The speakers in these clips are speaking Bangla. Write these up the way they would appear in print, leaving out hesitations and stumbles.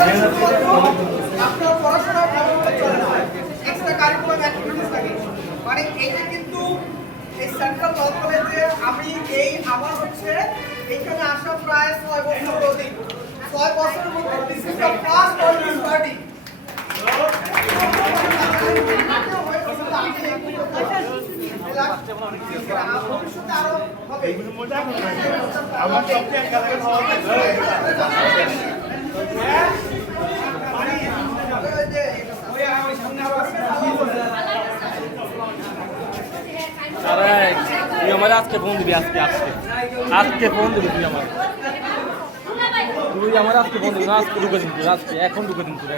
এখানে শুধুমাত্র আপনার পড়াশোনা ভালো হলে চলে না, এক্সট্রা কারিকুলাম অ্যাক্টিভিটিস থাকে। মানে এইটা কিন্তু এই সেন্ট্রাল ল কলেজে আমার হচ্ছে এখানে আসা প্রায় 6 বছর অধিক। 6 বছরের মধ্যে this is the first online study. ভবিষ্যতে আরো হবে। আমার সবচেয়ে এলাকায় ভালো তুই আমার আজকে ফোন দিবি, আজকে ফোন দিবি তুই আমার আজকে ফোন দিবি না, আজকে ঢুকে দিন তুই, আজকে এখন ঢুকে দিন তুই,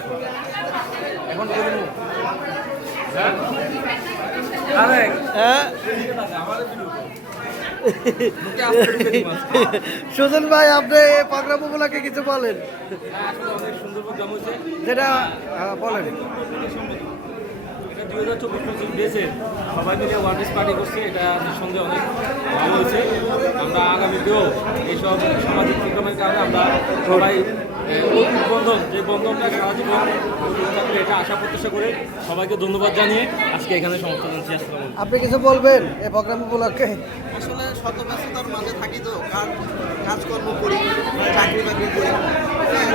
এখন ঢুকে দিন। আরে সুজন ভাই, আপনি প্রোগ্রাম উপলক্ষে কিছু বলেন, অনেক সুন্দর প্রোগ্রাম হয়েছে, যেটা বলেন। এটা 2024-25 বেসে সবাই মিলে ওয়ার্ল্ড পার্টি করছে, এটা নিঃসন্দেহে অনেক ভালো হয়েছে। আমরা আগামীতেও এইসব সামাজিক প্রোগ্রামের কারণে আমরা সবাই বন্ধন, যে বন্ধনটা সারা জীবন থাকবে, এটা আশা প্রত্যাশা করে সবাইকে ধন্যবাদ জানিয়ে আজকে এখানে সমাপ্ত করছি। আপনি কিছু বলবেন এই প্রোগ্রাম উপলক্ষে? আসলে শত ব্যস্ততার মাঝে থাকি তো, কাজকর্ম করি, চাকরি বাকরি করি,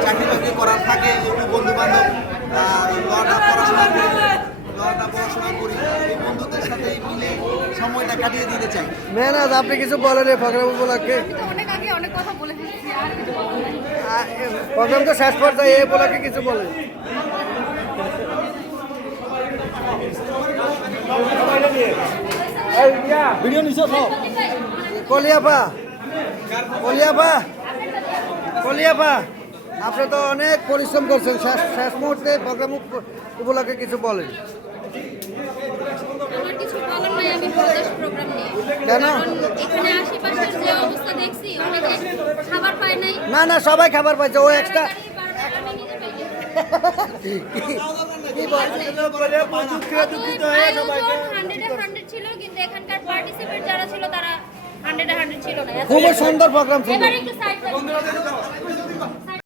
চাকরি বাকরি করার ফাঁকে একটু বন্ধু বান্ধব পড়াশোনা করি, এই বন্ধুদের সাথে মিলে সময়টা কাটিয়ে দিতে চাই। মেহনাজ, আপনি কিছু বলেন এই প্রোগ্রাম উপলক্ষে? অনেক আগে অনেক কথা বলে ফেলেছি, আর কিছু বলবো না। প্রোগ্রাম তো শেষ পর্যায়ে, এই উপলক্ষে কিছু বলেন। ভিডিও নিছো সব কলিয়াপা, কলিয়াপা, কলিয়াপা, আপনি তো অনেক পরিশ্রম করছেন, শেষ মুহূর্তে প্রোগ্রাম উপলক্ষে কিছু বলেন। আমার কিছু বলার নাই, আমি হতাশ প্রোগ্রাম নিয়ে। কেন? কারণ এখানে আশেপাশের যে অবস্থা দেখছি, অনেকে খাবার পায় নাই। না না, সবাই খাবার পাইছে, ও এক্সট্রা আমি নিজে পাইনি। কি বলছেন? 100 ছিল, কিন্তু এখানকার পার্টিসিপেট যারা ছিল তারা 100 ছিল না। খুবই সুন্দর প্রোগ্রাম ছিল। এবার একটু সাইড